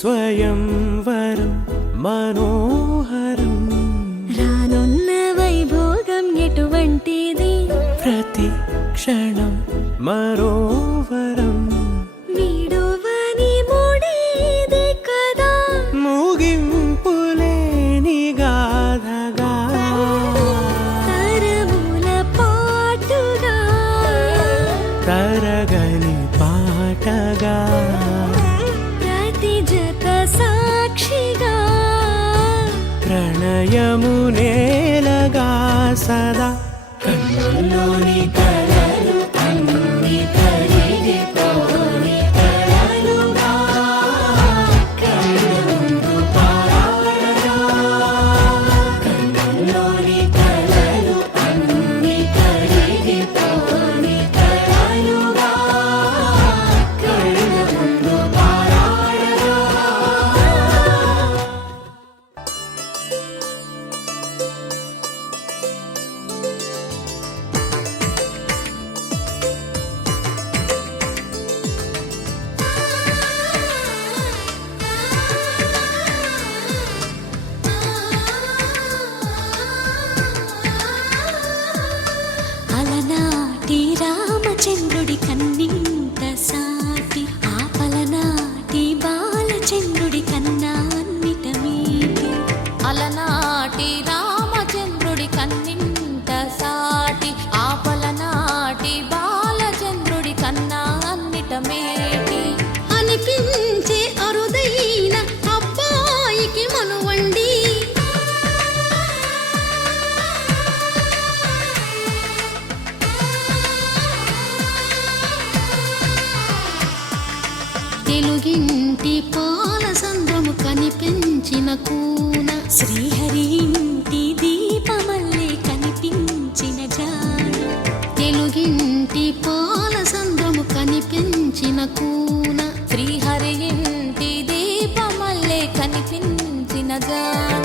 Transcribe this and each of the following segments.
స్వయంవరం మనోహరం రానున్న వైభోగం ఎటువంటిది ప్రతి క్షణం మరోవరం విడువని ముడిది కదా ముగింపులేని గాథగా తరముల పాటుగా తరగని పాటగా ప్రతి జత సాక్షిగా ప్రణయము నేలగా సదా కన్నుల్లోని కలలు అన్ని కరిగిపోని కలలుగా కళ్ళముందు పారాడగా కన్నుల్లోని కలలు అన్ని కరిగిపోని కలలుగా కళ్ళముందు పారాడగా అలనాటి రామచంద్రుడి కన్నింత సాటి ఆపలనాటి బాలచంద్రుడి కన్నా అన్నిట మీటి అలనాటి రామచంద్రుడి కన్నింత సాటి ఆపలనాటి బాలచంద్రుడి కన్నా అన్నిట మేటి అనిపించే అరుదైన అబ్బాయికి మనువండి తెలుగింటి పాల సంద్రము కనిపించిన కూన శ్రీహరి ఇంటి దీపమల్లే కనిపించిన జాడ తెలుగింటి పాల సంద్రము కనిపించిన కూన శ్రీహరి ఇంటి దీపమల్లే కనిపించిన జాడ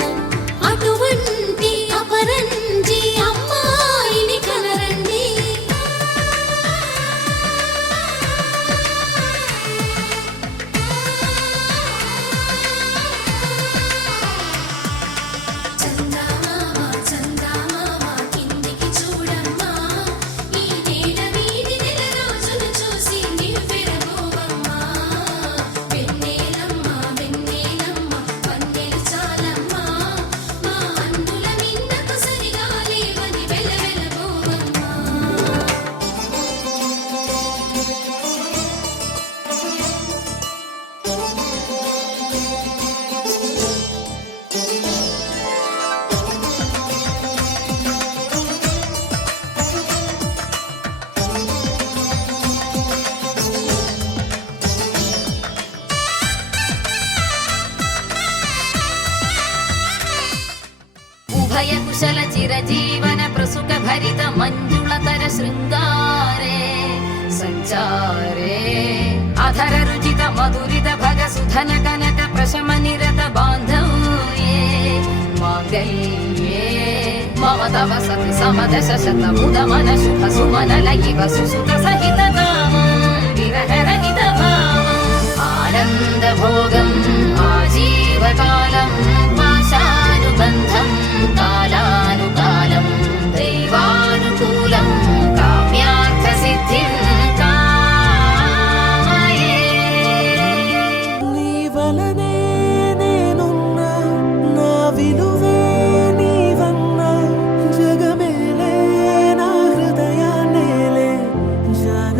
అటువంటి అపరంజి అమ్మాయిని కనరండి చందమామ చందమామ కిందికి చూడమ్మా ఈ నేల వీధి నెల రోజులు చూసి నివ్వెరబోవమ్మా వెన్నెలమ్మ వెన్నెలమ్మ వన్నెలు చాలమ్మా మా అన్నుల మిన్నకు సరిగా లేవని వెలవెలబోవమ్మా ఉభయ కుశల చిరజీవన ప్రసుక భరిత మంజుళతర శృంగారే సంచారే అధర రుచిత మధురిత భగ సుధన కనక ప్రశమ నిరత బాంధవ్యే మాంగళ్యే మమ తవ సతి సమదశ శత ముద మన శుభ సుమన లయివ సుసుత సహిత కామం విరహ రహిత భావం ఆనంద భోగం ఆజీవకాలం పాశానుబంధం కాలానుకాలం దైవానుకూలం కామ్యార్థ సిద్ధిం కామయే నీ వలనే నేనున్నా నా విలువే నీవన్నా జగమేలే నా హృదయాన్నేలే జాన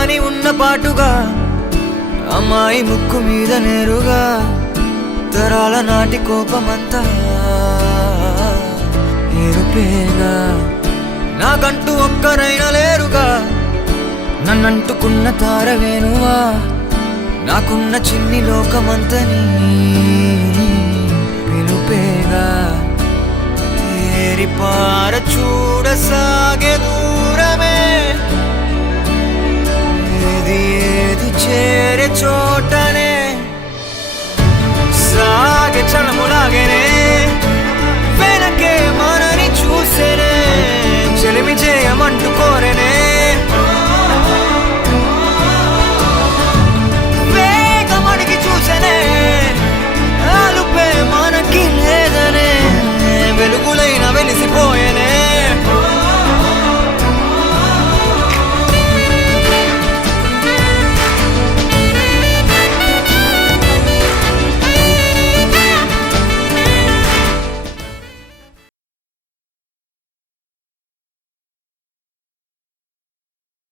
అని ఉన్న పాటుగా అమ్మాయి ముక్కు మీద నేరుగా తరాల నాటి కోపమంతా ఏరుపేగా నాకంటూ ఒక్కరైనా లేరుగా నన్నంటుకున్న తారవేనువా నాకున్న చిన్ని లోకమంతని పిలుపేగా తేరిపార చూడ